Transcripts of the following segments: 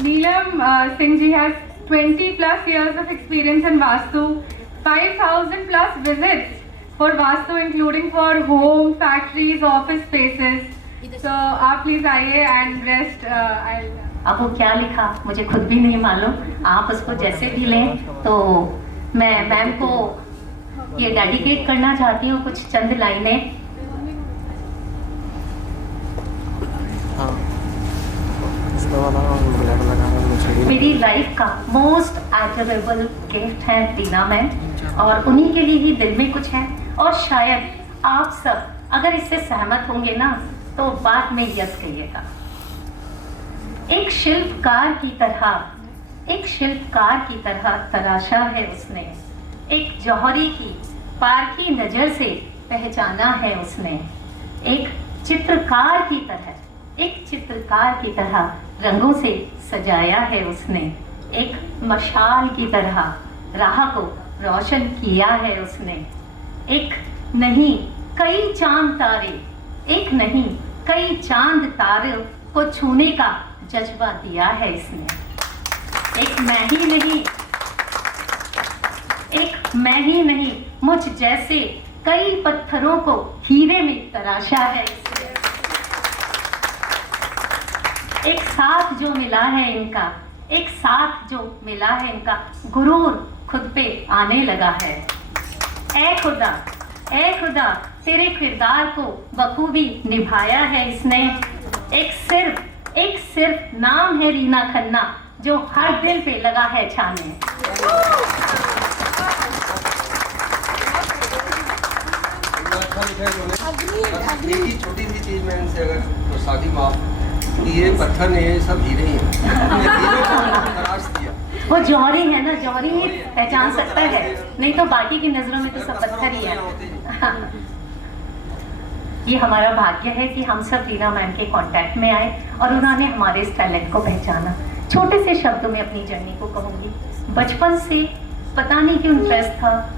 Neelam Singh ji has 20 plus years of experience in Vastu, 5,000 plus visits for Vastu, including for home, factories, office spaces. So आप please आइए and rest. अब वो क्या लिखा मुझे खुद भी नहीं मालूम, आप उसको जैसे भी लें। तो मैं मैम को ये डेडिकेट करना चाहती हूँ कुछ चंद लाइनें। मेरी लाइफ का मोस्ट एडोरेबल गिफ्ट है टीना मैम, और उन्हीं के लिए ही दिल में कुछ है। और शायद आप सब अगर इससे सहमत होंगे ना तो बाद में यस कहिएगा। एक शिल्पकार की तरह तराशा है उसने, एक जौहरी की पारखी नजर से पहचाना है उसने, एक चित्रकार की तरह रंगों से सजाया है उसने, एक मशाल की तरह राह को रोशन किया है उसने। एक नहीं कई चांद को छूने का जज्बा दिया है इसने। एक मैं ही नहीं मुझ जैसे कई पत्थरों को हीरे में तराशा है इसने। एक साथ जो मिला है इनका गुरूर खुद पे आने लगा है। ऐ खुदा तेरे किरदार को बखूबी निभाया है इसने। एक सिर्फ नाम है रीना खन्ना जो हर दिल पे लगा है छाने। छोटी सी चीज मैं इनसे अगर तो शादी माफ, ये पत्थर ने ये सब हीरे ही हैं। वो जौहरी है ना, जौहरी ही पहचान सकता है, नहीं तो बाकी की नजरों में तो सब पत्थर ही है। ये हमारा भाग्य है कि हम सब रीना मैम के कांटेक्ट में आए और उन्होंने हमारे इस टैलेंट को पहचाना। छोटे से शब्दों में अपनी जर्नी को कहूँगी। बचपन से पता नहीं क्यों इंटरेस्ट था,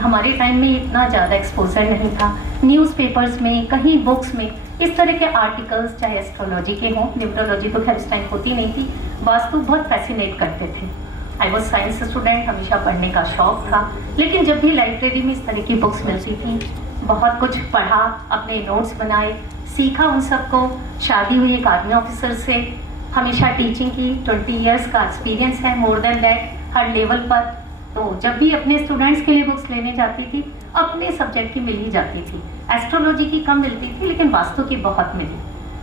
हमारे टाइम में इतना ज़्यादा एक्सपोजर नहीं था। न्यूज़पेपर्स में, कहीं बुक्स में इस तरह के आर्टिकल्स, चाहे एस्ट्रोलॉजी के हों, न्यूमरोलॉजी तो खैर उस टाइम होती नहीं थी, वास्तु बहुत फैसिनेट करते थे। आई वॉज साइंस स्टूडेंट, हमेशा पढ़ने का शौक था, लेकिन जब भी लाइब्रेरी में इस तरह की बुक्स मिलती थी बहुत कुछ पढ़ा, अपने नोट्स बनाए, सीखा उन सबको। शादी हुई एक आर्मी ऑफिसर से, हमेशा टीचिंग की 20 ईयर्स का एक्सपीरियंस है, more than that her level पर। तो जब भी अपने स्टूडेंट्स के लिए बुक्स लेने जाती थी, अपने सब्जेक्ट की मिल ही जाती थी। एस्ट्रोलॉजी की कम मिलती थी लेकिन वास्तु की बहुत मिली।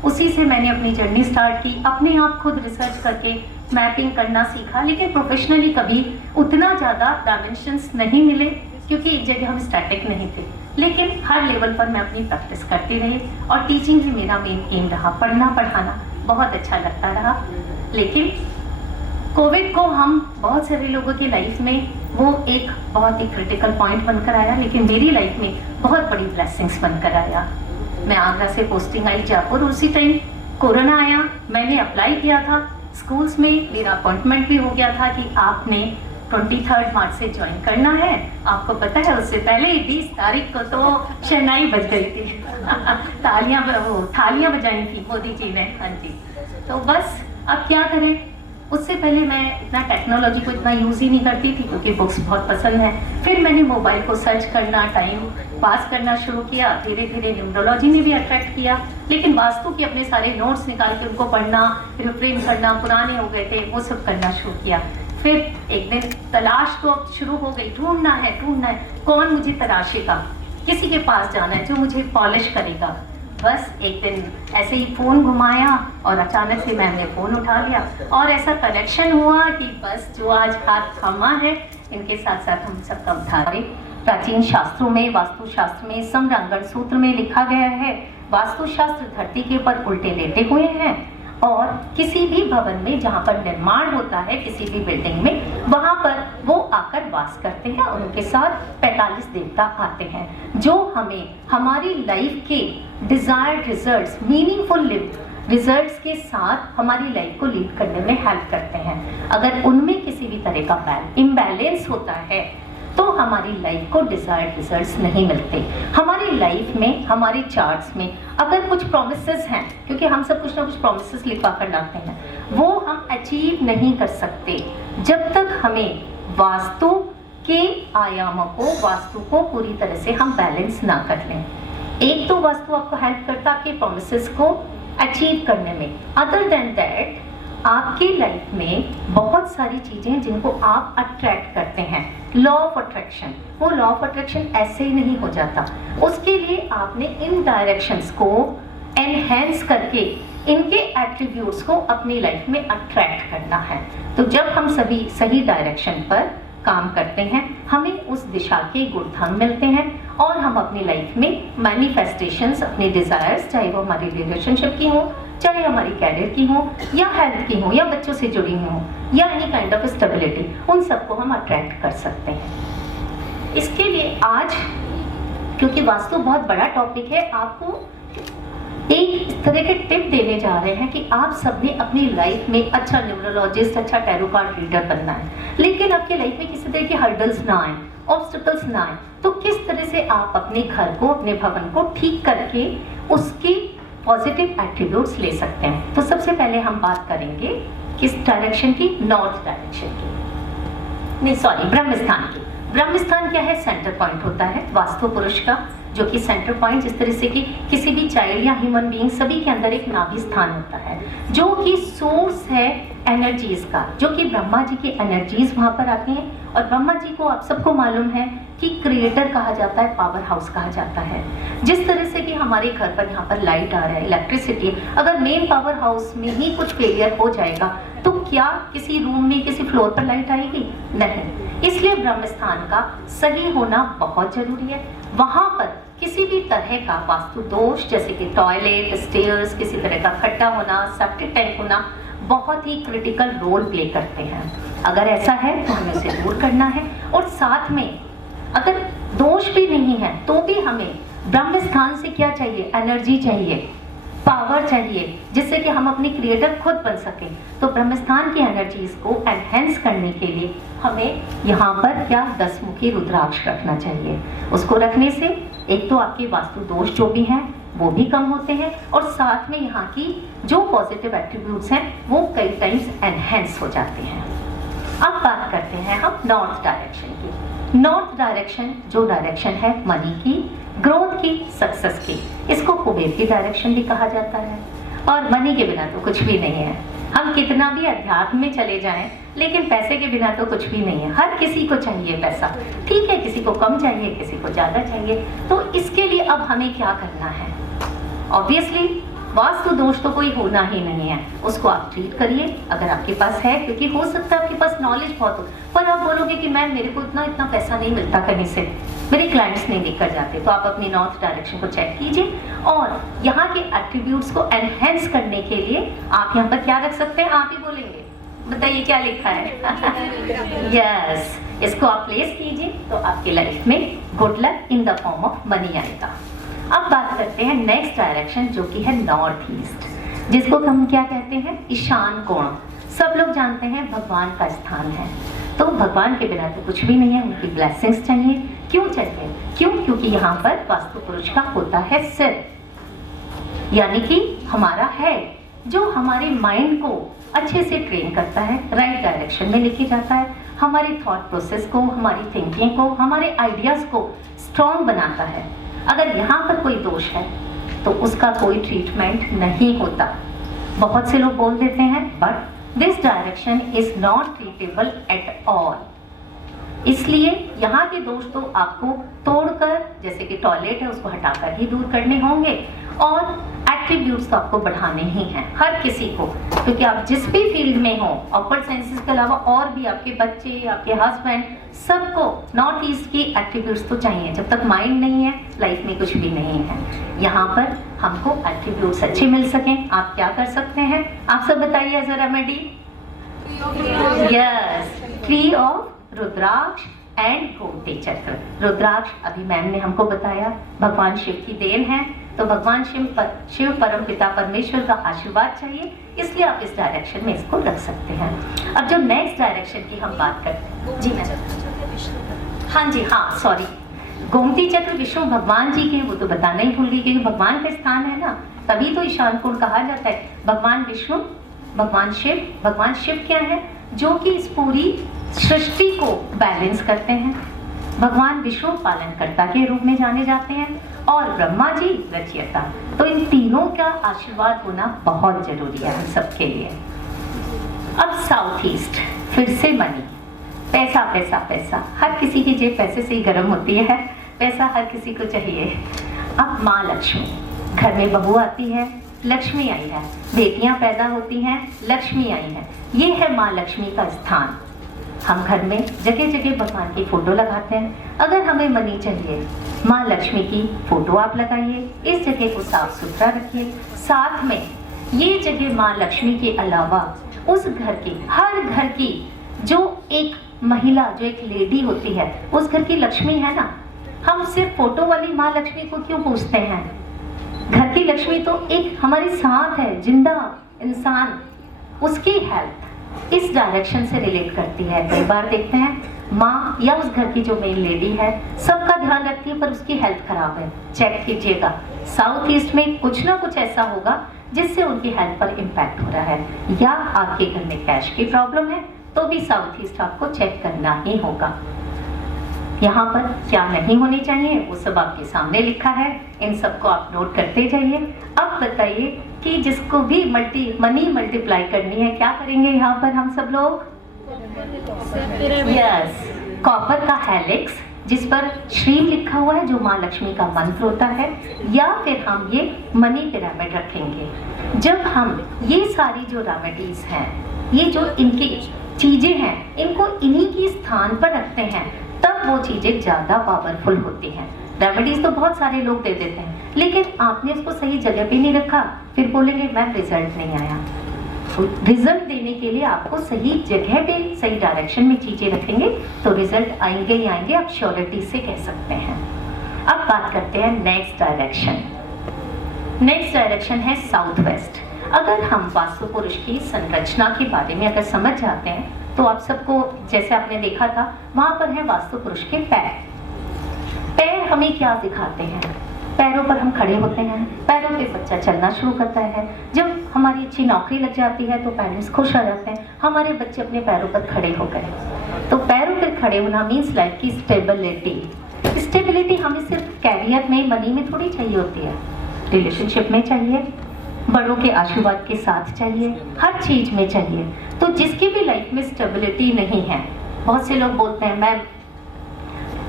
उसी से मैंने अपनी जर्नी स्टार्ट की, अपने आप खुद रिसर्च करके मैपिंग करना सीखा। लेकिन प्रोफेशनली कभी उतना ज़्यादा डायमेंशंस नहीं मिले क्योंकि एक जगह हम स्टैटिक नहीं थे, लेकिन हर लेवल पर मैं अपनी प्रैक्टिस करती रही और टीचिंग ही मेरा मेन एम रहा। पढ़ना पढ़ाना बहुत अच्छा लगता रहा। लेकिन कोविड को हम बहुत सारे लोगों की लाइफ में वो एक बहुत ही क्रिटिकल पॉइंट बनकर आया, लेकिन मेरी लाइफ में बहुत बड़ी ब्लेसिंग्स बनकर आया। मैं आगरा से पोस्टिंग आई जयपुर, उसी टाइम कोरोना आया। मैंने अप्लाई किया था स्कूल्स में, मेरा अपॉइंटमेंट भी हो गया था कि आपने 23 मार्च से ज्वाइन करना है। आपको पता है उससे पहले ही 20 तारीख को तो शहनाई बज गई थी थालियां बजाई थी मोदी जी ने। हाँ जी, तो बस अब क्या करें। उससे पहले मैं इतना टेक्नोलॉजी को इतना यूज़ ही नहीं करती थी क्योंकि बुक्स बहुत पसंद है। फिर मैंने मोबाइल को सर्च करना, टाइम पास करना शुरू किया। धीरे धीरे न्यूमरोलॉजी ने भी अट्रैक्ट किया, लेकिन वास्तु के अपने सारे नोट्स निकाल के उनको पढ़ना, रिफ्रेम करना, पुराने हो गए थे, वो सब करना शुरू किया। फिर एक दिन तलाश तो अब शुरू हो गई, ढूंढना है कौन मुझे तराशेगा, किसी के पास जाना है जो मुझे पॉलिश करेगा। बस एक दिन ऐसे ही फ़ोन घुमाया और अचानक से मैंने फ़ोन उठा लिया और ऐसा कनेक्शन हुआ कि बस जो आज हाथ थामा है इनके साथ साथ हम सबका उद्धार है। प्राचीन शास्त्रों में, वास्तुशास्त्र में समरांगण सूत्र में लिखा गया है, वास्तुशास्त्र धरती के ऊपर उल्टे लेटे हुए हैं और किसी भी भवन में जहाँ पर निर्माण होता है, किसी भी बिल्डिंग में, वहाँ पर वो आकर वास करते हैं और उनके साथ 45 देवता आते हैं जो हमें हमारी लाइफ के डिजायर्ड रिजल्ट्स, मीनिंगफुल रिजल्ट्स के साथ हमारी लाइफ को लीड करने में हेल्प करते हैं। अगर उनमें किसी भी तरह का इम्बैलेंस होता है तो हमारी लाइफ को डिजायर्ड रिजल्ट्स नहीं मिलते। हमारी लाइफ में, हमारे चार्ट्स में अगर कुछ प्रोमिसेस हैं, क्योंकि हम सब कुछ ना कुछ प्रोमिसेस लिखवा कर लाते हैं, वो हम अचीव नहीं कर सकते जब तक हमें वास्तु के आयामों को, वास्तु को पूरी तरह से हम बैलेंस ना कर लें। एक तो वास्तु आपको हेल्प करता है आपके प्रोमिसेस को अचीव करने में। अदर देन दैट आपकी लाइफ में बहुत सारी चीजें हैं जिनको आप अट्रैक्ट करते हैं। लॉ ऑफ अट्रैक्शन, वो लॉ ऑफ अट्रैक्शन ऐसे ही नहीं हो जाता। उसके लिए आपने इन डायरेक्शंस को एनहेंस करके इनके एट्रीब्यूट्स को अपनी लाइफ में अट्रैक्ट करना है। तो जब हम सभी सही डायरेक्शन पर काम करते हैं, हमें उस दिशा के गुणधर्म मिलते हैं और हम अपनी लाइफ में मैनिफेस्टेशंस, अपने डिजायर्स, चाहे वो हमारी रिलेशनशिप की हो, चाहे हमारी कैरियर की हो, या हेल्थ की हो, या बच्चों से जुड़ी हुई हो, या एनी काइंड ऑफ स्टेबिलिटी, उन सबको हम अट्रैक्ट कर सकते हैं। इसके लिए आज, क्योंकि वास्तु बहुत बड़ा टॉपिक है, आपको एक इस तरह के टिप देने जा रहे हैं कि आप सबने अपनी लाइफ में अच्छा न्यूमरोलॉजिस्ट, अच्छा टैरो कार्ड रीडर बनना है, लेकिन आपके लाइफ में किसी तरह के हर्डल्स ना आए, ऑब्स्टिकल्स ना आए, तो किस तरह से आप अपने घर को, अपने भवन को ठीक करके उसकी पॉजिटिव एट्रीब्यूट्स ले सकते हैं। तो सबसे पहले हम बात करेंगे किस डायरेक्शन की? नॉर्थ डायरेक्शन की, नहीं सॉरी, ब्रह्मस्थान की। ब्रह्मस्थान क्या है? सेंटर पॉइंट होता है वास्तु पुरुष का, जो कि सेंटर पॉइंट, जिस तरह से कि किसी भी चाइल्ड या ह्यूमन बीइंग सभी के अंदर एक नाभि स्थान होता है, जो कि सोर्स है एनर्जीज का, जो कि ब्रह्मा जी की एनर्जीज वहां पर आती हैं। और ब्रह्मा जी को आप सबको मालूम है कि क्रिएटर कहा जाता है, पावर हाउस कहा जाता है। जिस तरह से कि हमारे घर पर यहाँ पर लाइट आ रहा है, इलेक्ट्रिसिटी, अगर मेन पावर हाउस में ही कुछ फेलियर हो जाएगा तो क्या किसी रूम में, किसी फ्लोर पर लाइट आएगी? नहीं। इसलिए ब्रह्मस्थान का सही होना बहुत जरूरी है। वहां पर किसी भी तरह का वास्तु दोष, जैसे कि टॉयलेट, स्टेयर्स, किसी तरह का खड्डा होना, सेप्टिक टैंक होना, बहुत ही क्रिटिकल रोल प्ले करते हैं। अगर ऐसा है तो हमें उसे दूर करना है। और साथ में अगर दोष भी नहीं है तो भी हमें ब्रह्मस्थान से क्या चाहिए? एनर्जी चाहिए, पावर चाहिए, जिससे कि हम अपनी क्रिएटर खुद बन सकें। तो ब्रह्मस्थान की एनर्जीज को एनहेंस करने के लिए हमें यहाँ पर क्या? 10 मुखी रुद्राक्ष रखना चाहिए। उसको रखने से एक तो आपके वास्तु दोष जो भी हैं वो भी कम होते हैं, और साथ में यहाँ की जो पॉजिटिव एट्रीब्यूट्स हैं वो कई टाइम्स एनहेंस हो जाते हैं। अब बात करते हैं हम नॉर्थ डायरेक्शन की। नॉर्थ डायरेक्शन जो डायरेक्शन है मनी की, ग्रोथ की, सक्सेस की, इसको कुबेर की डायरेक्शन भी कहा जाता है। और मनी के बिना तो कुछ भी नहीं है। हम कितना भी अध्यात्म में चले जाएं, लेकिन पैसे के बिना तो कुछ भी नहीं है। हर किसी को चाहिए पैसा, ठीक है, किसी को कम चाहिए, किसी को ज्यादा चाहिए। तो इसके लिए अब हमें क्या करना है? ऑब्वियसली वास्तु दोष तो कोई होना ही नहीं है, उसको आप ट्रीट करिए अगर आपके पास है, क्योंकि हो सकता है आपके पास नॉलेज बहुत हो, पर आप बोलोगे कि मैम मेरे को इतना पैसा नहीं मिलता कहीं से, मेरे क्लाइंट्स नहीं लेकर जाते। तो आप अपनी नॉर्थ डायरेक्शन को चेक कीजिए और यहाँ के एट्रीब्यूट्स को एनहेंस करने के लिए आप यहाँ पर क्या रख सकते हैं? आप ही बोलेंगे, बताइए क्या लिखा है? यस, इसको आप प्लेस कीजिए तो आपकी लाइफ में good luck in the form of money आएगा। अब बात करते हैं नेक्स्ट डायरेक्शन, जो कि है नॉर्थ ईस्ट, जिसको हम क्या कहते हैं? ईशान कोण। सब लोग जानते हैं भगवान का स्थान है, तो भगवान के बिना तो कुछ भी नहीं है, उनकी ब्लेसिंग्स चाहिए। क्यों चाहिए? क्योंकि यहाँ पर वास्तु पुरुष का होता है सिर, यानी कि हमारा है, जो हमारे माइंड को अच्छे से ट्रेन करता है, राइट डायरेक्शन में लेके जाता है, हमारी थॉट प्रोसेस को, हमारी थिंकिंग को, हमारे आइडियाज को स्ट्रॉन्ग बनाता है। अगर यहाँ पर कोई दोष है तो उसका कोई ट्रीटमेंट नहीं होता। बहुत से लोग बोल देते हैं but this direction is not treatable at all. इसलिए यहाँ के दोष तो आपको तोड़कर, जैसे कि टॉयलेट है उसको हटाकर ही दूर करने होंगे, और एट्रीब्यूट्स तो आपको बढ़ाने ही हैं हर किसी को, क्योंकि आप जिस भी फील्ड में हो, आउटवर्ड सेंसेस के अलावा और भी आपके बच्चे, आपके हस्बैंड, सबको नॉर्थ ईस्ट की एट्रीब्यूट्स तो चाहिए। जब तक माइंड नहीं है लाइफ में कुछ भी नहीं है। यहाँ पर हमको एट्रीब्यूट्स अच्छे मिल सकें, आप क्या कर सकते हैं? आप सब बताइए as a remedy. Yes, tree of rudraksha and Gomti chakra. Rudraksha अभी मैम ने हमको बताया भगवान शिव की देन है, तो भगवान शिव परम पिता परमेश्वर का आशीर्वाद चाहिए, इसलिए आप इस डायरेक्शन में इसको रख सकते हैं। अब जो नेक्स्ट डायरेक्शन की हम बात करते हैं, जी मैम। हाँ जी, हाँ सॉरी, गोमती चक्र विष्णु भगवान जी के, वो तो बताना ही भूल गई, क्योंकि भगवान का स्थान है ना, तभी तो ईशान कोण कहा जाता है। भगवान विष्णु, भगवान शिव क्या है? जो कि इस पूरी सृष्टि को बैलेंस करते हैं। भगवान विष्णु पालनकर्ता के रूप में जाने जाते हैं और ब्रह्मा जी रचयिता। तो इन तीनों का आशीर्वाद होना बहुत जरूरी है हम सबके लिए। अब साउथ ईस्ट, फिर से मनी, पैसा पैसा पैसा, हर किसी की जेब पैसे से ही गर्म होती है, पैसा हर किसी को चाहिए। अब माँ लक्ष्मी, घर में बहू आती है, लक्ष्मी आई है, बेटियां पैदा होती हैं, लक्ष्मी आई है, ये है माँ लक्ष्मी का स्थान। हम घर में जगह जगह भगवान की फोटो लगाते हैं। अगर हमें मनी चाहिए, माँ लक्ष्मी की फोटो आप लगाइए, इस जगह को साफ सुथरा रखिए। साथ में ये जगह माँ लक्ष्मी के अलावा उस घर की, हर घर की जो एक महिला, जो एक लेडी होती है, उस घर की लक्ष्मी है ना, हम सिर्फ फोटो वाली माँ लक्ष्मी को क्यों पूछते हैं? घर की लक्ष्मी तो एक हमारे साथ है, जिंदा इंसान, उसकी हेल्थ इस डायरेक्शन से रिलेट करती है। कई बार देखते हैं माँ या उस घर की जो मेन लेडी है सबका ध्यान रखती है, पर उसकी हेल्थ खराब है। चेक कीजिएगा, साउथ ईस्ट में कुछ ना कुछ ऐसा होगा जिससे उनकी हेल्थ पर इम्पैक्ट हो रहा है। या आपके घर में कैश की प्रॉब्लम है तो भी साउथ ईस्ट आपको चेक करना ही होगा। यहाँ पर क्या नहीं होनी चाहिए वो सब आपके सामने लिखा है, इन सबको आप नोट करते जाइए। अब बताइए कि जिसको भी मनी मल्टीप्लाई करनी है, क्या करेंगे यहाँ पर हम सब लोग? यस, कॉपर का हेलिक्स जिस पर श्रीम लिखा हुआ है, जो माँ लक्ष्मी का मंत्र होता है, या फिर हम ये मनी पिरामिड रखेंगे। जब हम ये सारी जो रेमेडीज हैं, ये जो इनकी चीजें हैं, इनको इन्हीं की स्थान पर रखते हैं, तब वो चीजें ज्यादा पावरफुल होती हैं। रेमेडीज तो बहुत सारे लोग दे देते हैं, लेकिन आपने उसको सही जगह पे नहीं रखा, फिर बोलेंगे मैम रिजल्ट नहीं आया। रिजल्ट देने के लिए आपको सही जगह पे, सही डायरेक्शन में चीजें रखेंगे तो रिजल्ट आएंगे ही आएंगे, आप श्योरिटी से कह सकते हैं। अब बात करते हैं नेक्स्ट डायरेक्शन। नेक्स्ट डायरेक्शन है साउथ वेस्ट। अगर हम वास्तु पुरुष की संरचना के बारे में अगर समझ जाते हैं तो आप सबको, जैसे आपने देखा था, वहां पर है वास्तु पुरुष के पैर। पैर हमें क्या दिखाते हैं? पैरों पर हम खड़े होते हैं, पैरों पे बच्चा चलना शुरू करता है। जब हमारी अच्छी नौकरी लग जाती है तो पेरेंट्स खुश हो जाते हैं, हमारे बच्चे अपने पैरों पर खड़े हो गए। तो पैरों पर खड़े होना मीन्स लाइफ की स्टेबिलिटी। स्टेबिलिटी हमें सिर्फ कैरियर में, मनी में थोड़ी चाहिए होती है, रिलेशनशिप में चाहिए, बड़ों के आशीर्वाद के साथ चाहिए, हर चीज में चाहिए। तो जिसकी भी लाइफ में स्टेबिलिटी नहीं है, बहुत से लोग बोलते हैं मैम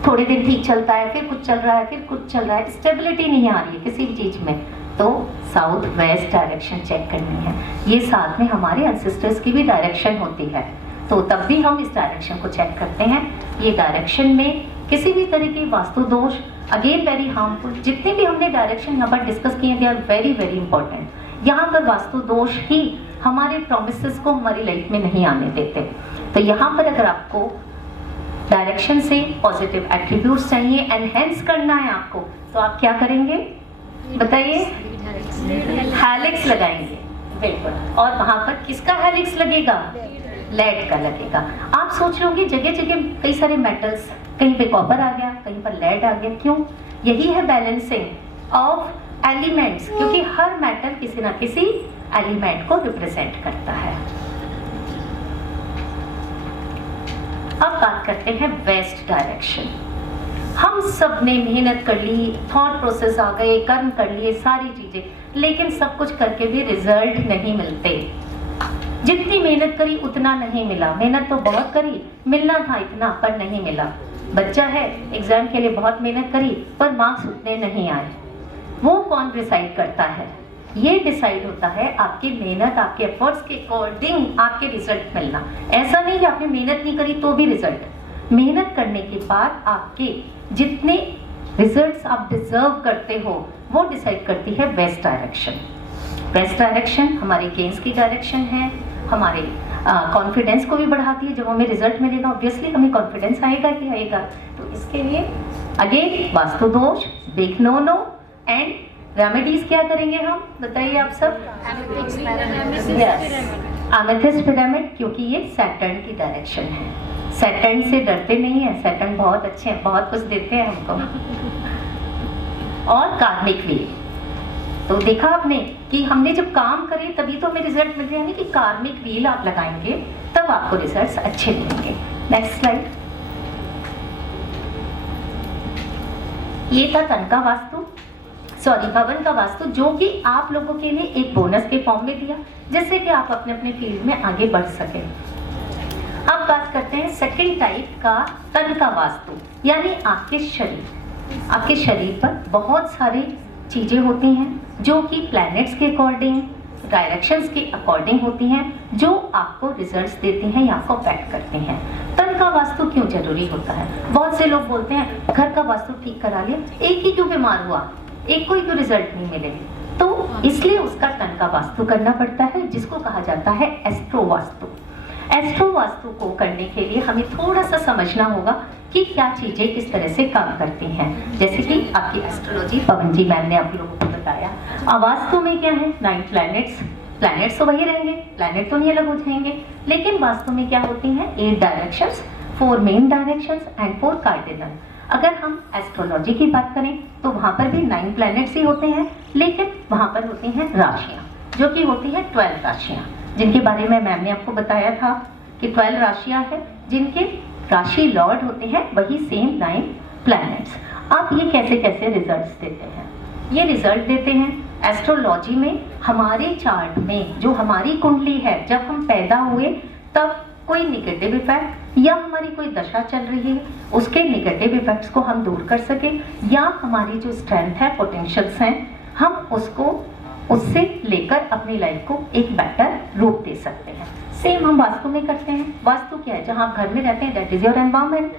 थोड़े दिन ठीक चलता है, फिर कुछ चल रहा है, फिर कुछ चल रहा है, स्टेबिलिटी नहीं आ रही है किसी भी चीज में, तो साउथ वेस्ट डायरेक्शन चेक करनी है। ये साथ में हमारे एंसेस्टर्स की भी डायरेक्शन होती है, तो तब भी हम इस डायरेक्शन को चेक करते हैं। ये डायरेक्शन में किसी भी तरह की वास्तु दोष, अगेन वेरी हार्मफुल, जितने भी हमने डायरेक्शन यहाँ पर डिस्कस किए they are very very important. यहाँ पर वास्तु दोष ही हमारे प्रोमिसेस को हमारी लाइफ में नहीं आने देते। तो यहाँ पर अगर आपको डायरेक्शन से पॉजिटिव एट्रीब्यूट्स चाहिए, एनहेंस करना है आपको, तो आप क्या करेंगे बताइए? हेलिक्स लगाएंगे, बिल्कुल। और वहां पर किसका हेलिक्स लगेगा? लेड का लगेगा। आप सोच रहे होंगे जगह जगह कई सारे मेटल्स, कहीं पे कॉपर आ गया, कहीं पर लेड आ गया, क्यों? यही है बैलेंसिंग ऑफ एलिमेंट्स, क्योंकि हर मेटल किसी ना किसी एलिमेंट को रिप्रेजेंट करता है। अब बात करते हैं वेस्ट डायरेक्शन। हम सब ने मेहनत कर ली, थॉट प्रोसेस आ गए, कर्म कर लिए, सारी चीजें, लेकिन सब कुछ करके भी रिजल्ट नहीं मिलते। जितनी मेहनत करी उतना नहीं मिला, मेहनत तो बहुत करी, मिलना था इतना पर नहीं मिला। बच्चा है, एग्जाम के लिए बहुत मेहनत करी पर मार्क्स उतने नहीं आए। वो कौन डिसाइड करता है? ये डिसाइड होता है आपकी मेहनत, आपके एफर्ट्स के अकॉर्डिंग आपके रिजल्ट मिलना। ऐसा नहीं कि आपने मेहनत नहीं करी तो भी रिजल्ट। मेहनत करने के बाद आपके जितने रिजल्ट्स आप डिजर्व करते हो वो डिसाइड करती है वेस्ट डायरेक्शन। वेस्ट डायरेक्शन हमारे गेन्स की डायरेक्शन है, हमारे कॉन्फिडेंस को भी बढ़ाती है। जब हमें रिजल्ट मिलेगा ऑब्वियसली हमें कॉन्फिडेंस आएगा ही आएगा। तो इसके लिए again vastu dosh, big no no and remedies क्या करेंगे हम बताइए आप सब? यस, एमेथिस्ट पिरामिड, क्योंकि ये सैटर्न की डायरेक्शन है। सैटर्न से डरते नहीं है, सैटर्न बहुत अच्छे हैं, बहुत कुछ देते हैं हमको। और कार्मिक व्हील, तो देखा आपने कि हमने जब काम करे तभी तो हमें रिजल्ट मिल रहे हैं, यानी कि कार्मिक व्हील आप लगाएंगे तब आपको रिजल्ट्स अच्छे मिलेंगे। Next slide. ये था तन का वास्तु, भवन का वास्तु, जो कि आप लोगों के लिए एक बोनस के फॉर्म में दिया, जिससे कि आप अपने अपने फील्ड में आगे बढ़ सके। अब बात करते हैं सेकंड टाइप का तन का वास्तु, यानी आपके शरीर पर बहुत सारी चीजें होती हैं जो कि प्लैनेट्स के अकॉर्डिंग, डायरेक्शंस के अकॉर्डिंग होती हैं, जो आपको रिजल्ट्स देती हैं या आपको अफेक्ट करती हैं। तन का वास्तु क्यों जरूरी होता है? बहुत से लोग बोलते हैं घर का वास्तु ठीक करा लिया, एक ही क्यों बीमार हुआ, एक को ही क्यों रिजल्ट नहीं मिलेगी? तो इसलिए उसका तन का वास्तु करना पड़ता है, जिसको कहा जाता है एस्ट्रो वास्तु। एस्ट्रो वास्तु को करने के लिए हमें थोड़ा सा समझना होगा कि क्या चीजें किस तरह से काम करती हैं। जैसे कि आपकी एस्ट्रोलॉजी पवन जी मैम ने आप लोगों को बताया। वास्तु में क्या है? 9 प्लैनेट्स तो वही रहेंगे, प्लैनेट तो नहीं अलग हो जाएंगे, लेकिन वास्तु में क्या होती हैं? 8 directions, 4 main directions and 4 cardinal. अगर हम एस्ट्रोलॉजी की बात करें तो वहां पर भी 9 प्लैनेट्स ही होते हैं, लेकिन वहां पर होती हैं राशियां, जो कि होती है 12 राशियां, जिनके बारे में मैम ने आपको बताया था कि 12 राशियां हैं, जिनके राशि लॉर्ड होते हैं वही सेम 9 प्लैनेट्स। अब ये कैसे कैसे रिजल्ट्स देते हैं? ये रिजल्ट देते हैं एस्ट्रोलॉजी में, हमारे चार्ट में जो हमारी कुंडली है, जब हम पैदा हुए तब कोई निगेटिव इफेक्ट या हमारी कोई दशा चल रही है, उसके निगेटिव इफेक्ट्स को हम दूर कर सके, या हमारी जो स्ट्रेंथ है, पोटेंशियल्स हैं, हम उसको उससे लेकर अपनी लाइफ को एक बेटर रूप दे सकते हैं। सेम हम वास्तु में करते हैं। वास्तु क्या है? जहां आप घर में रहते हैं, दैट इज योर एनवायरनमेंट,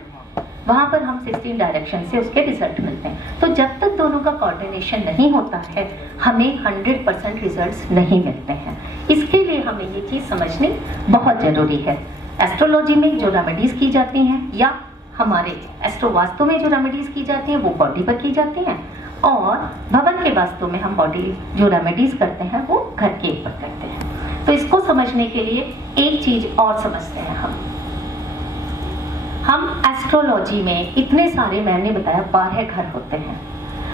वहां पर हम 16 डायरेक्शन से उसके रिजल्ट मिलते हैं। तो जब तक दोनों का कोऑर्डिनेशन नहीं होता है, हमें 100% रिजल्ट्स नहीं मिलते हैं। इसके लिए हमें ये चीज समझनी बहुत जरूरी है। एस्ट्रोलॉजी में जो रेमेडीज की जाती हैं या हमारे एस्ट्रो वास्तु में जो रेमेडीज की जाती हैं वो बॉडी पर की जाती हैं, और भवन के वास्तु में हम बॉडी जो रेमेडीज करते हैं वो घर के ऊपर करते हैं। तो इसको समझने के लिए एक चीज और समझते हैं। हम एस्ट्रोलॉजी में इतने सारे, मैंने बताया 12 घर होते हैं।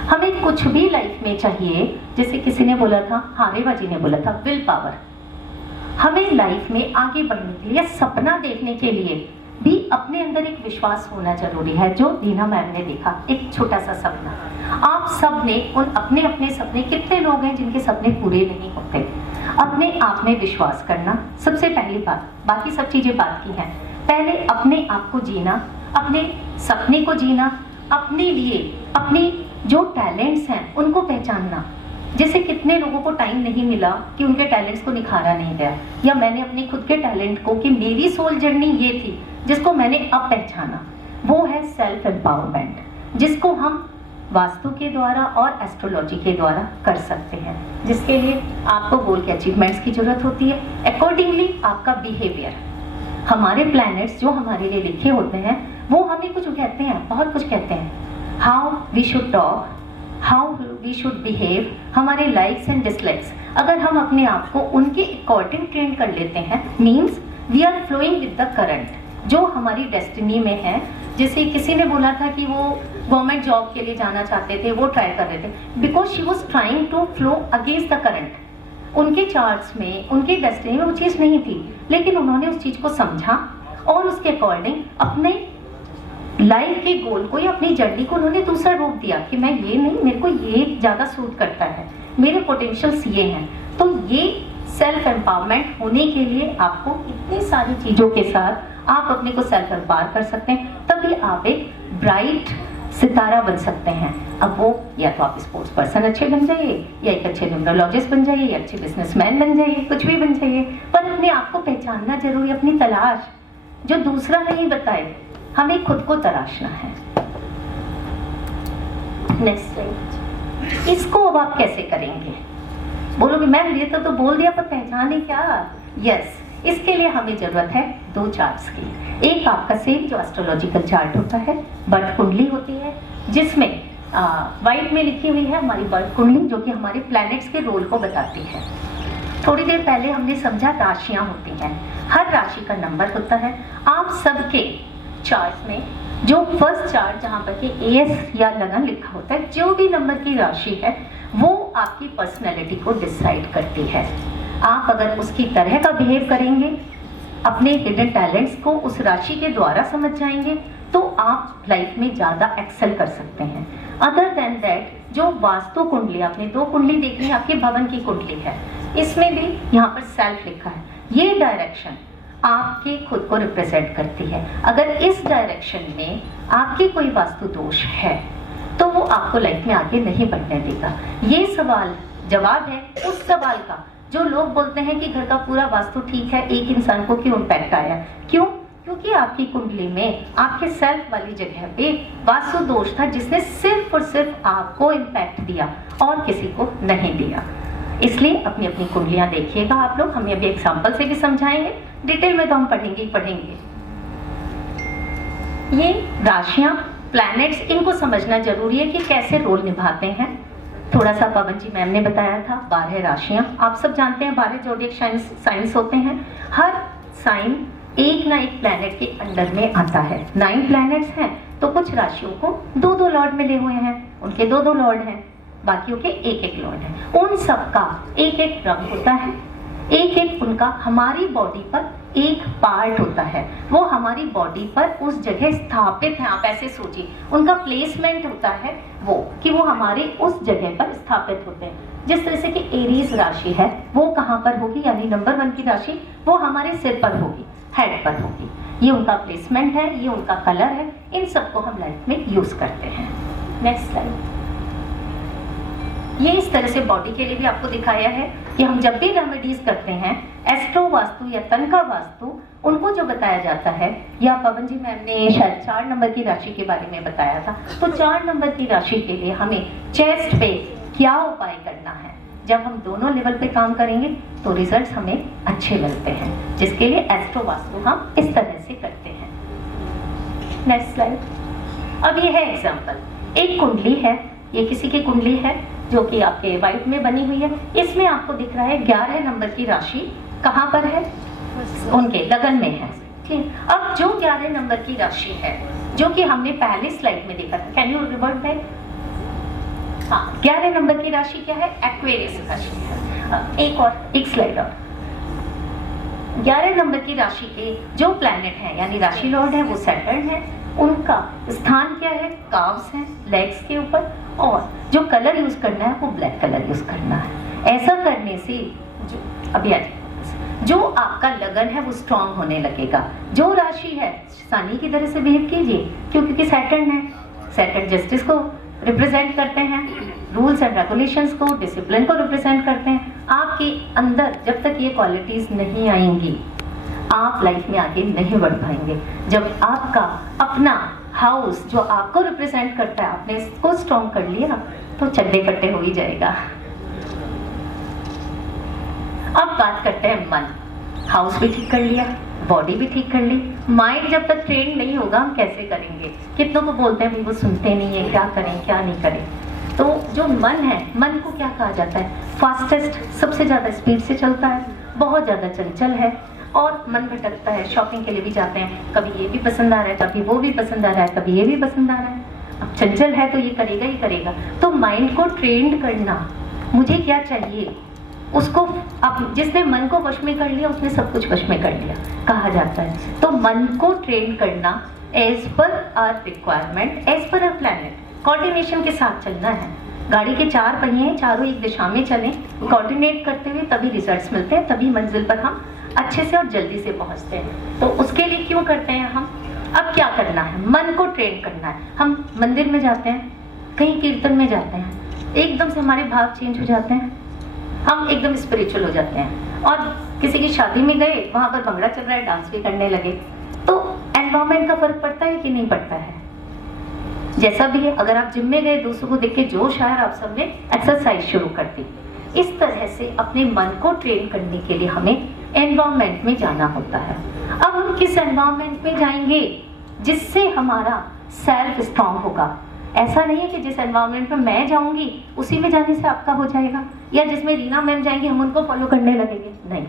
हमें कुछ भी लाइफ में चाहिए, जैसे किसी ने बोला था, हारेवा जी ने बोला था, विल पावर। हमें लाइफ में आगे बढ़ने के लिए, सपना देखने के लिए भी अपने अंदर एक विश्वास होना जरूरी है, जो दीना मैम ने देखा, एक छोटा सा सपना। आप सब ने उन अपने अपने सपने, कितने लोग हैं जिनके सपने पूरे नहीं होते? अपने आप में विश्वास करना सबसे पहली बात, बाकी सब चीजें बात की हैं। पहले अपने आप को जीना, अपने सपने को जीना, अपने लिए अपनी जो टैलेंट्स हैं उनको पहचानना। जैसे कितने लोगों को टाइम नहीं मिला कि उनके टैलेंट्स को निखारा नहीं गया, या मैंने अपने खुद के टैलेंट को, कि मेरी सोल जर्नी ये थी जिसको मैंने अब पहचाना, वो है सेल्फ एम्पावरमेंट, जिसको हम वास्तु के द्वारा और एस्ट्रोलॉजी के द्वारा कर सकते हैं, जिसके लिए आपको गोल के अचीवमेंट्स की जरूरत होती है। अकॉर्डिंगली आपका बिहेवियर, हमारे प्लैनेट्स जो हमारे लिए लिखे होते हैं वो हमें कुछ कहते हैं, बहुत कुछ कहते हैं। How we should talk, how we should behave, हमारे लाइक्स एंड डिसलाइक्स, अगर हम अपने आप को उनके अकॉर्डिंग ट्रेन कर लेते हैं, means we are flowing with the current, जो हमारी डेस्टिनी में है। जैसे किसी ने बोला था कि वो गवर्नमेंट जॉब के लिए जाना चाहते थे, वो ट्राई कर रहे थे, because she was trying to flow against the current. उनके चार्ट्स में, उनके डेस्टिनी में वो चीज़ नहीं थी, लेकिन उन्होंने उस चीज़ को समझा और उसके अकॉर्डिंग अपने लाइफ के गोल को या अपनी जर्नी को उन्होंने दूसरा रूप दिया कि मैं ये नहीं, मेरे को ये ज़्यादा सूट करता है, मेरे पोटेंशियल्स ये हैं। तो ये सेल्फ एम्पावरमेंट होने के लिए आपको इतनी सारी चीज़ों के साथ आप अपने को सेल्फ एम्पावर कर सकते हैं, तभी आप एक ब्राइट सितारा बन सकते हैं। अब वो या तो आप स्पोर्ट्स पर्सन अच्छे बन जाइए, या एक अच्छे न्यूमरोलॉजिस्ट बन जाइए, या अच्छे बिजनेसमैन बन जाइए, कुछ भी बन जाइए, पर अपने आप को पहचानना जरूरी, अपनी तलाश जो दूसरा नहीं बताए, हमें खुद को तराशना है। Next slide. इसको अब आप कैसे करेंगे? बोलोगे मैम ये तो बोल दिया, पर पहचाने क्या? यस, इसके लिए हमें जरूरत है 2 चार्ट्स की। एक आपका सेम जो एस्ट्रोलॉजिकल चार्ट होता है, बर्थ कुंडली होती है, जिसमें व्हाइट में लिखी हुई है हमारी बर्थ कुंडली, जो कि हमारे प्लैनेट्स के रोल को बताती है। थोड़ी देर पहले हमने समझा राशियां होती हैं, हर राशि का नंबर होता है। आप सबके चार्ट में जो फर्स्ट चार्ट जहां पर कि एस या लगन लिखा होता है, जो भी नंबर की राशि है वो आपकी पर्सनैलिटी को डिसाइड करती है। आप अगर उसकी तरह का बिहेव करेंगे, अपने हिडन टैलेंट्स को उस राशि के द्वारा समझ जाएंगे, तो आप लाइफ में ज़्यादा एक्सेल कर सकते हैं। अदर देन दैट, जो वास्तु कुंडली, आपने 2 कुंडली देख ली, आपके भवन की कुंडली है, इसमें भी यहाँ पर सेल्फ लिखा है। ये डायरेक्शन आपके खुद को रिप्रेजेंट करती है। अगर इस डायरेक्शन में आपके कोई वास्तु दोष है तो वो आपको लाइफ में आगे नहीं बढ़ने देगा। ये सवाल जवाब है उस सवाल का जो लोग बोलते हैं कि घर का पूरा वास्तु ठीक है, एक इंसान को क्यों इम्पैक्ट आया। क्यों? क्योंकि आपकी कुंडली में आपके सेल्फ वाली जगह पे वास्तु दोष था, जिसने सिर्फ और सिर्फ आपको इम्पैक्ट दिया और किसी को नहीं दिया। इसलिए अपनी अपनी कुंडलियां देखिएगा आप लोग। हमें अभी एग्जाम्पल से भी समझाएंगे, डिटेल में तो हम पढ़ेंगे ही पढ़ेंगे। ये राशियां, प्लैनेट्स, इनको समझना जरूरी है कि कैसे रोल निभाते हैं। थोड़ा सा पवन जी मैम ने बताया था, 12 राशियां आप सब जानते हैं, 12 जोडिएक साइंस होते हैं। हर साइन एक ना एक प्लैनेट के अंडर में आता है। 9 प्लैनेट्स हैं तो कुछ राशियों को 2-2 लॉर्ड मिले हुए हैं, उनके 2-2 लॉर्ड हैं, बाकियों के 1-1 लॉर्ड है। उन सबका 1-1 रंग होता है, 1-1 उनका हमारी बॉडी पर एक पार्ट होता है, वो हमारी बॉडी पर उस जगह स्थापित है। आप ऐसे सोचिए, उनका प्लेसमेंट होता है वो कि वो हमारे उस जगह पर स्थापित होते हैं। जिस तरह से कि एरीज राशि है वो कहाँ पर होगी, यानी नंबर 1 की राशि वो हमारे सिर पर होगी, हेड पर होगी। ये उनका प्लेसमेंट है, ये उनका कलर है, इन सबको हम लाइफ में यूज करते हैं। Next slide. ये इस तरह से बॉडी के लिए भी आपको दिखाया है कि हम जब भी रेमेडीज करते हैं, एस्ट्रो वास्तु या तंत्र वास्तु, उनको जो बताया जाता है, या पवन जी मैम ने शायद 4 नंबर की राशि के बारे में बताया था, तो 4 नंबर की राशि के लिए हमें चेस्ट पे क्या उपाय करना है। जब हम दोनों लेवल पे काम करेंगे तो रिजल्ट्स हमें अच्छे मिलते हैं, जिसके लिए एस्ट्रो वास्तु हम इस तरह से करते हैं। Next slide. अब ये है एग्जाम्पल, एक कुंडली है, ये किसी की कुंडली है जो कि आपके वाइट में बनी हुई है। इसमें आपको दिख रहा है 11 नंबर की राशि कहाँ पर है, उनके लगन में है। ठीक, अब जो 11 नंबर की राशि है जो कि हमने पहले स्लाइड में देखा था, कैन यू रिवर्ट बैक। हाँ, 11 नंबर की राशि क्या है, एक्वेरियस राशि है। एक स्लाइड और। 11 नंबर की राशि के जो प्लैनेट है यानी राशि लॉर्ड है वो सैटर्न है। उनका स्थान क्या है, काव्स है लेग्स के ऊपर, और जो कलर यूज करना है वो ब्लैक कलर यूज करना है। ऐसा करने से जो आपका लगन है वो स्ट्रांग होने लगेगा। जो राशि है शनि की तरह से बिहेव कीजिए, क्योंकि सैटर्न है, सैटर्न जस्टिस को रिप्रेजेंट करते हैं, रूल्स एंड रेगुलेशंस को, डिसिप्लिन को रिप्रेजेंट करते हैं। आपके अंदर जब तक ये क्वालिटीज नहीं आएंगी आप लाइफ में आगे नहीं बढ़ पाएंगे। जब आपका अपना हाउस जो आपको रिप्रेजेंट करता है आपने इसको स्ट्रॉन्ग कर लिया तो चड्डे कट्टे हो ही जाएगा। अब बात करते हैं मन। हाउस भी ठीक कर लिया, बॉडी भी ठीक कर ली, माइंड जब तक ट्रेन नहीं होगा हम कैसे करेंगे। कितनों को बोलते हैं भाई वो सुनते नहीं है, क्या करें क्या नहीं करें। तो जो मन है, मन को क्या कहा जाता है, फास्टेस्ट, सबसे ज्यादा स्पीड से चलता है, बहुत ज्यादा चंचल है और मन भटकता है। शॉपिंग के लिए भी जाते हैं, कभी ये भी पसंद आ रहा है, कभी वो भी पसंद आ रहा है, कभी ये भी पसंद आ रहा है। अब चंचल है तो ये करेगा ही करेगा। तो माइंड को ट्रेंड करना, मुझे क्या चाहिए उसको, अब जिसने मन को वश में कर लिया उसने सब कुछ वश में कर लिया कहा जाता है। तो मन को ट्रेन करना as per our requirement, as per our planet, coordination के साथ चलना है। गाड़ी के 4 पहिए चारों एक दिशा में चलें, कोऑर्डिनेट करते हुए तभी रिजल्ट्स मिलते हैं, तभी मंजिल पर हम अच्छे से और जल्दी से पहुंचते हैं। तो उसके लिए क्यों करते हैं हम, अब क्या करना है, मन को ट्रेन करना है। हम मंदिर में जाते हैं, कहीं कीर्तन में जाते हैं, एकदम से हमारे भाव चेंज हो जाते हैं, हम एकदम स्पिरिचुअल हो जाते हैं। और किसी की शादी में गए, वहां पर भंगड़ा चल रहा है, डांस भी करने लगे। तो एनवायरमेंट का फर्क पड़ता है कि नहीं पड़ता है। जैसा भी है, अगर आप जिम में गए, दूसरों को देख के जोश आया, आप सबने एक्सरसाइज शुरू कर दी। इस तरह से अपने मन को ट्रेन करने के लिए हमें एनवायरमेंट में जाना होता है। अब हम किस एनवायरमेंट में जाएंगे जिससे हमारा सेल्फ स्ट्रांग होगा। ऐसा नहीं है कि जिस एनवायरमेंट में मैं जाऊंगी उसी में जाने से आपका हो जाएगा। या जिसमें रीना मैम जाएंगी हम उनको फॉलो करने लगेंगे, नहीं।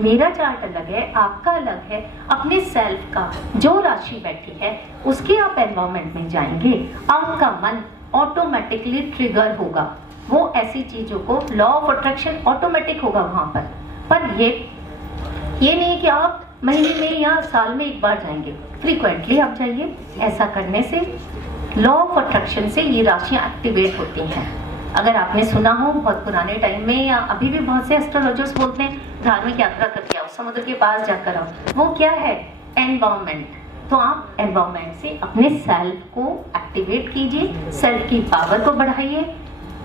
मेरा चार्ट अलग है, आपका अलग है। अपने सेल्फ का जो राशि बैठी है उसके आप एनवायरमेंट में जाएंगे, आपका मन ऑटोमेटिकली ट्रिगर होगा, वो ऐसी चीजों को लॉ ऑफ अट्रैक्शन ऑटोमेटिक होगा वहां पर ये नहीं कि आप महीने में या साल में एक बार जाएंगे, फ्रीक्वेंटली आप जाइए। ऐसा करने से लॉ ऑफ अट्रैक्शन से ये राशियां एक्टिवेट होती हैं। अगर आपने सुना हो बहुत पुराने टाइम में, या अभी भी बहुत से एस्ट्रोलॉजर्स बोलते हैं धार्मिक यात्रा करके आओ, समुद्र के पास जाकर आओ, वो क्या है? एनवायरमेंट। तो आप एनवायरमेंट से अपने सेल्फ को एक्टिवेट कीजिए, सेल्फ की पावर को बढ़ाइए,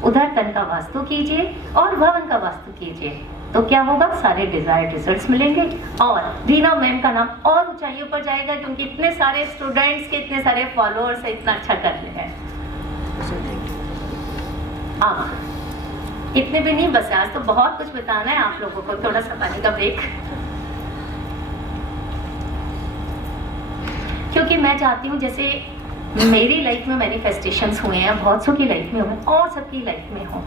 उधर तन का वास्तु कीजिए और भवन का वास्तु कीजिए, तो क्या होगा? सारे डिजायर्ड रिजल्ट्स मिलेंगे और रीना मैम का नाम और ऊंचाइयों पर जाएगा, क्योंकि इतने सारे स्टूडेंट्स के इतने सारे फॉलोअर्स है, इतना अच्छा कर रहे हैं। इतने भी नहीं, बस आज तो बहुत कुछ बताना है आप लोगों को। थोड़ा सा पानी का ब्रेक, क्योंकि मैं चाहती हूँ जैसे मेरी लाइफ में मैनिफेस्टेशंस हुए हैं, बहुत सौ की लाइफ में हुए और सबकी लाइफ में हो,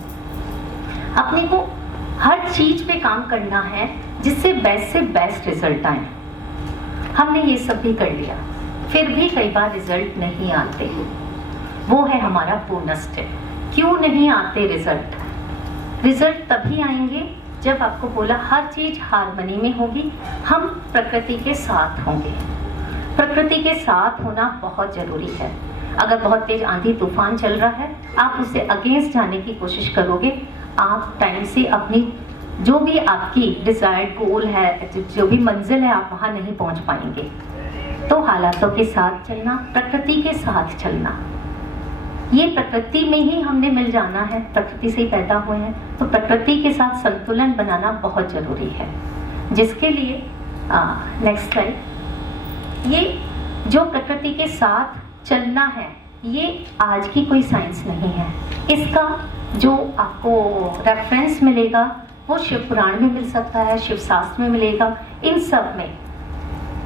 अपने को हर चीज पे काम करना है जिससे बेस्ट से बेस्ट रिजल्ट आए। हमने ये सब भी कर लिया, फिर भी कई बार रिजल्ट नहीं आते, वो है हमारा बोनस स्टेप। क्यों नहीं आते रिजल्ट? रिजल्ट तभी आएंगे जब आपको बोला हर चीज हार्मनी में होगी, हम प्रकृति के साथ होंगे। प्रकृति के साथ होना बहुत जरूरी है। अगर बहुत तेज आंधी तूफान चल रहा है, आप उससे अगेंस्ट जाने की कोशिश करोगे, आप टाइम से अपनी जो भी आपकी डिजायर्ड गोल है, जो भी मंजिल है, आप वहां नहीं पहुंच पाएंगे। तो हालातों के साथ चलना, प्रकृति के साथ चलना, ये प्रकृति में ही हमने मिल जाना है, प्रकृति से ही पैदा हुए हैं, तो प्रकृति के साथ संतुलन बनाना बहुत जरूरी है। जिसके लिए नेक्स्ट स्लाइड, ये जो प्रकृति के साथ चलना है, ये आज की कोई साइंस नहीं है। इसका जो आपको रेफरेंस मिलेगा वो शिव पुराण में मिल सकता है, शिव शास्त्र में मिलेगा। इन सब में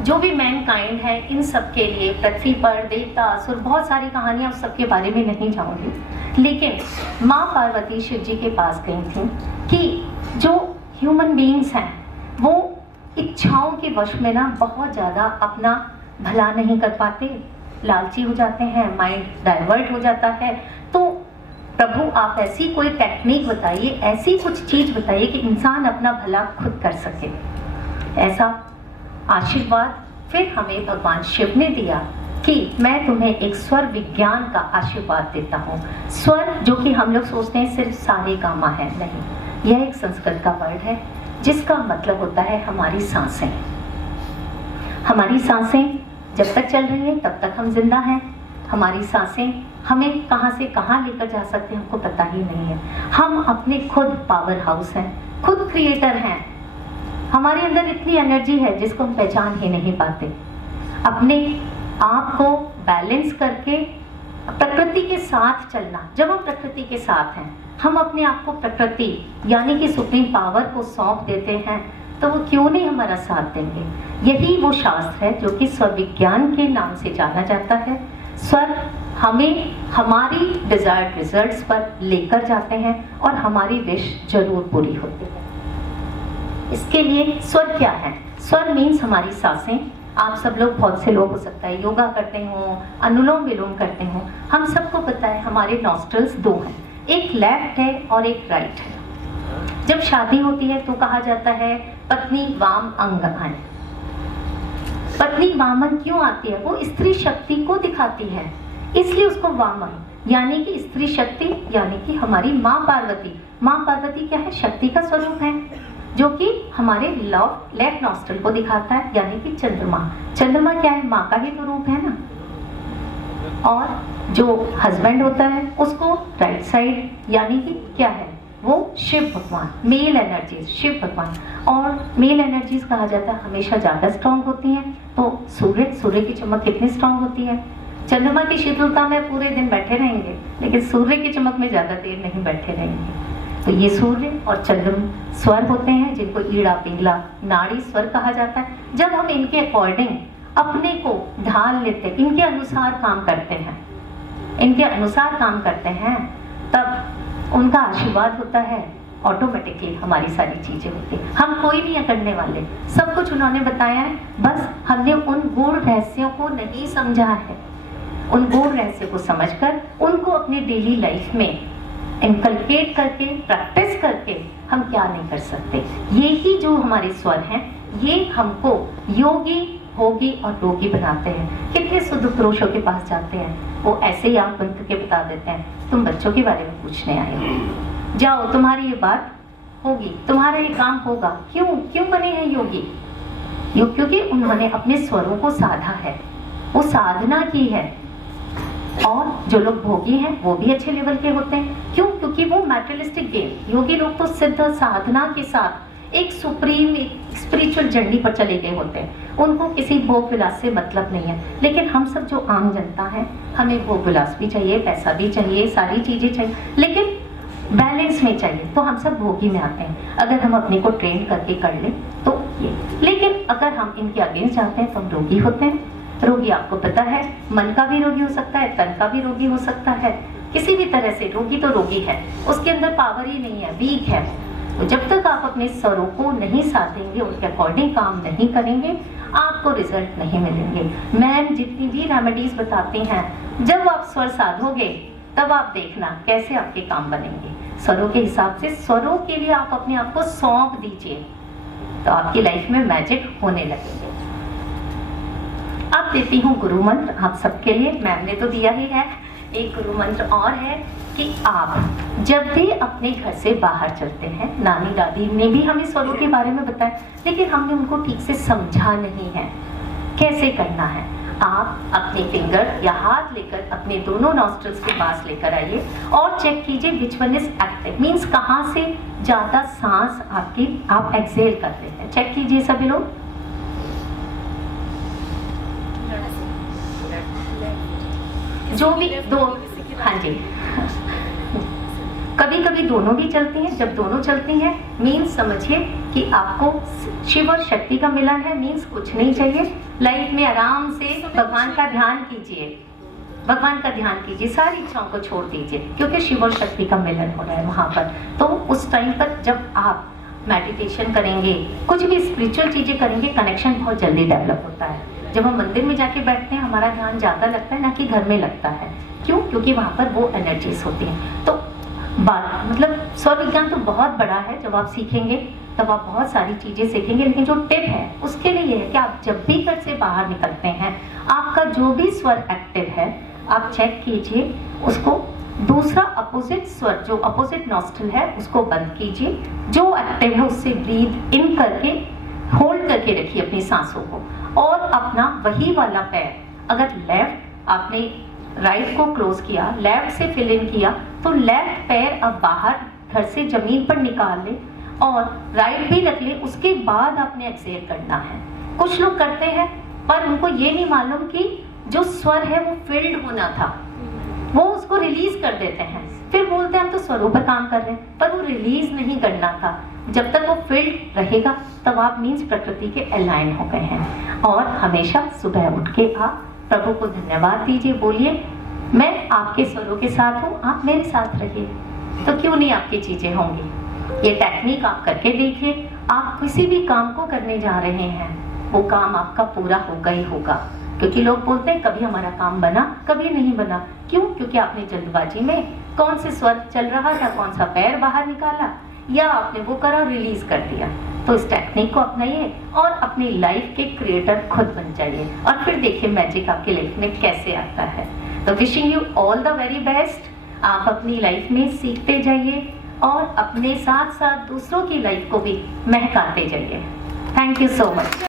जो भी मैनकाइंड है, इन सब के लिए पृथ्वी पर देवता असुर, बहुत सारी कहानियां, उस सब के बारे में नहीं जाऊंगी। लेकिन माँ पार्वती शिव जी के पास गई थी कि जो ह्यूमन बीइंग्स हैं वो इच्छाओं के वश में ना बहुत ज़्यादा अपना भला नहीं कर पाते, लालची हो जाते हैं, माइंड डाइवर्ट हो जाता है। तो प्रभु आप ऐसी कोई टेक्निक बताइए, ऐसी कुछ चीज बताइए कि इंसान अपना भला खुद कर सके। ऐसा आशीर्वाद फिर हमें भगवान शिव ने दिया कि मैं तुम्हें एक स्वर विज्ञान का आशीर्वाद देता हूँ। स्वर जो कि हम लोग सोचते हैं सिर्फ सारे गामा है, नहीं, यह एक संस्कृत का वर्ड है जिसका मतलब होता है हमारी सांसें। हमारी सांसें जब तक चल रही हैं तब तक हम जिंदा हैं। हमारी सांसें हमें कहाँ से कहाँ लेकर जा सकते हैं हमको पता ही नहीं है। हम अपने खुद पावर हाउस हैं, खुद क्रिएटर हैं। हमारे अंदर इतनी एनर्जी है जिसको हम पहचान ही नहीं पाते। अपने आप को बैलेंस करके प्रकृति के साथ चलना। जब हम प्रकृति के साथ हैं, हम अपने आप को प्रकृति यानी कि सुप्रीम पावर को सौंप देते हैं, तो वो क्यों नहीं हमारा साथ देंगे। यही वो शास्त्र है जो कि स्वर विज्ञान के नाम से जाना जाता है। स्वर हमें हमारी डिजायर्ड रिजल्ट्स पर लेकर जाते हैं और हमारी विश जरूर पूरी होती है। इसके लिए स्वर क्या है? स्वर मीन्स हमारी सांसें। आप सब लोग, बहुत से लोग हो सकता है योगा करते हो, अनुलोम विलोम करते हो। हम सबको पता है हमारे नॉस्ट्रल्स दो हैं, एक लेफ्ट है और एक राइट है। जब शादी होती है तो कहा जाता है पत्नी वाम अंग आए। पत्नी वामन क्यों आती है? वो स्त्री शक्ति को दिखाती है, इसलिए उसको वामन यानी कि स्त्री शक्ति, यानी कि हमारी माँ पार्वती। माँ पार्वती क्या है? शक्ति का स्वरूप है, जो कि हमारे लेफ्ट नॉस्ट्रल को दिखाता है, यानी कि चंद्रमा। चंद्रमा क्या है? माँ का ही तो रूप है ना। और जो हस्बैंड होता है उसको राइट साइड यानी कि क्या है? वो शिव भगवान, मेल एनर्जीज, शिव भगवान। और मेल एनर्जीज कहा जाता है हमेशा ज्यादा स्ट्रांग होती हैं। तो सूर्य की चमक कितनी स्ट्रांग होती है? चंद्रमा की शीतलता में पूरे दिन बैठे रहेंगे, लेकिन सूर्य की चमक में ज्यादा देर नहीं बैठे रहेंगे। तो ये सूर्य और चंद्रमा स्वर होते हैं जिनको ईड़ा पिंगला नाड़ी स्वर कहा जाता है। जब हम इनके अकॉर्डिंग अपने को ढाल लेते हैं, इनके अनुसार काम करते हैं, इनके अनुसार काम करते हैं, तब उनका आशीर्वाद होता है ऑटोमेटिकली हमारी सारी चीजें होती हैं। हम कोई नहीं है करने वाले, सब कुछ उन्होंने बताया है, बस हमने उन गूढ़ रहस्यों को नहीं समझा है। उन गूढ़ रहस्य को समझकर उनको अपने डेली लाइफ में इनकलकेट करके, प्रैक्टिस करके हम क्या नहीं कर सकते। ये ही जो हमारे स्वर हैं, ये हमको योगी, भोगी और रोगी बनाते हैं। कितने शुद्ध पुरुषों के पास जाते हैं, वो ऐसे ही आंख बंद करके बता देते हैं तुम बच्चों के बारे में पूछने आए हो, जाओ तुम्हारी ये बात होगी, तुम्हारा ये काम होगा। क्यों बने हैं योगी? क्योंकि उन्होंने अपने स्वरों को साधा है, वो साधना की है। और जो लोग भोगी हैं वो भी अच्छे लेवल के होते हैं। क्यों? क्योंकि वो मैटेरियलिस्टिक गेम, योगी लोग तो सिद्ध साधना के साथ एक सुप्रीम, एक स्पिरिचुअल जर्नी पर चले गए होते हैं। उनको किसी भोग विलास से मतलब नहीं है। लेकिन हम सब जो आम जनता है, हमें भोग विलास भी चाहिए, पैसा भी चाहिए, सारी चीजें चाहिए, लेकिन बैलेंस में चाहिए। तो हम सब भोगी में आते हैं। अगर हम अपने को ट्रेन करके कर ले तो ये, लेकिन अगर हम इनके अगेंस्ट जाते हैं तो हम रोगी होते हैं। रोगी आपको पता है, मन का भी रोगी हो सकता है, तन का भी रोगी हो सकता है, किसी भी तरह से रोगी तो रोगी है, उसके अंदर पावर ही नहीं है, वीक है। तो जब तक आप अपने स्वरों को नहीं साधेंगे, उनके अकॉर्डिंग काम नहीं करेंगे, आपको रिजल्ट नहीं मिलेंगे। मैम जितनी भी रेमेडीज बताती हैं, जब आप स्वर साधोगे तब आप देखना कैसे आपके काम बनेंगे। स्वरों के हिसाब से, स्वरों के लिए आप अपने आप को सौंप दीजिए तो आपकी लाइफ में मैजिक होने लगेंगे। अब देती हूँ गुरु मंत्र आप सबके लिए। मैम ने तो दिया ही है, एक गुरु मंत्र और है कि आप जब भी अपने घर से बाहर चलते हैं, नानी दादी ने भी हमें स्वरों के बारे में बताया, लेकिन हमने उनको ठीक से समझा नहीं है कैसे करना है। आप अपने फिंगर या हाथ लेकर अपने दोनों नॉस्ट्रल्स के पास लेकर आइए और चेक कीजिए which one is active, means कहाँ से ज्यादा सांस आपकी आप एक्सहेल कर रहे हैं। चेक कीजिए सभी लोग। जो भी दो, हाँ जी, कभी कभी दोनों भी चलती हैं। जब दोनों चलती हैं मीन्स समझिए कि आपको शिव और शक्ति का मिलन है, मीन्स कुछ नहीं चाहिए। लाइफ में आराम से भगवान का ध्यान कीजिए, भगवान का ध्यान कीजिए, सारी इच्छाओं को छोड़ दीजिए, क्योंकि शिव और शक्ति का मिलन हो रहा है वहां पर। तो उस टाइम पर जब आप मेडिटेशन करेंगे, कुछ भी स्पिरिचुअल चीजें करेंगे, कनेक्शन बहुत जल्दी डेवलप होता है। जब हम मंदिर में जाके बैठते हैं, हमारा ध्यान ज्यादा लगता है ना कि घर में लगता है। क्यों? क्योंकि वहां पर वो एनर्जीज होती हैं। तो बात मतलब स्वर विज्ञान तो बहुत बड़ा है, जब आप सीखेंगे तब आप बहुत सारी चीजें सीखेंगे। लेकिन जो टिप है उसके लिए ये है कि आप जब भी घर से बाहर निकलते हैं, आपका जो भी स्वर एक्टिव है आप चेक कीजिए उसको। दूसरा अपोजिट स्वर, जो अपोजिट नॉस्ट्रल है उसको बंद कीजिए, जो एक्टिव है उससे ब्रीथ इन करके होल्ड करके रखिए अपनी सांसों को। और अपना वही वाला पैर, अगर लेफ्ट आपने राइट को क्लोज किया, लेफ्ट से फिल इन किया, तो लेफ्ट पैर अब बाहर घर से जमीन पर निकाल ले और राइट भी रख ले। उसके बाद आपने एक्सहेल करना है। कुछ लोग करते हैं पर उनको ये नहीं मालूम कि जो स्वर है वो फील्ड होना था, वो उसको रिलीज कर देते हैं। फिर बोलते हैं हम तो स्वरों पर काम कर रहे हैं, पर वो रिलीज नहीं करना था। जब तक वो फील्ड रहेगा तब आप मीन्स प्रकृति के अलाइन हो गए हैं। और हमेशा सुबह उठ के आप प्रभु को धन्यवाद दीजिए, बोलिए मैं आपके स्वरों के साथ हूँ, आप मेरे साथ रहिए, तो क्यों नहीं आपकी चीजें होंगी। ये टेक्निक आप करके देखिए। आप किसी भी काम को करने जा रहे हैं, वो काम आपका पूरा होगा ही होगा। क्योंकि लोग बोलते हैं कभी हमारा काम बना, कभी नहीं बना। क्यों? क्योंकि आपने जल्दबाजी में कौन से स्वर चल रहा था, कौन सा पैर बाहर निकाला, या आपने वो करा रिलीज कर दिया। तो इस टेक्निक को अपनाइए और अपनी लाइफ के क्रिएटर खुद बन जाइए, और फिर देखिए मैजिक आपकी लाइफ में कैसे आता है। तो wishing you all the very best. आप अपनी लाइफ में सीखते जाइए और अपने साथ साथ दूसरों की लाइफ को भी महकाते जाइए। Thank you so much.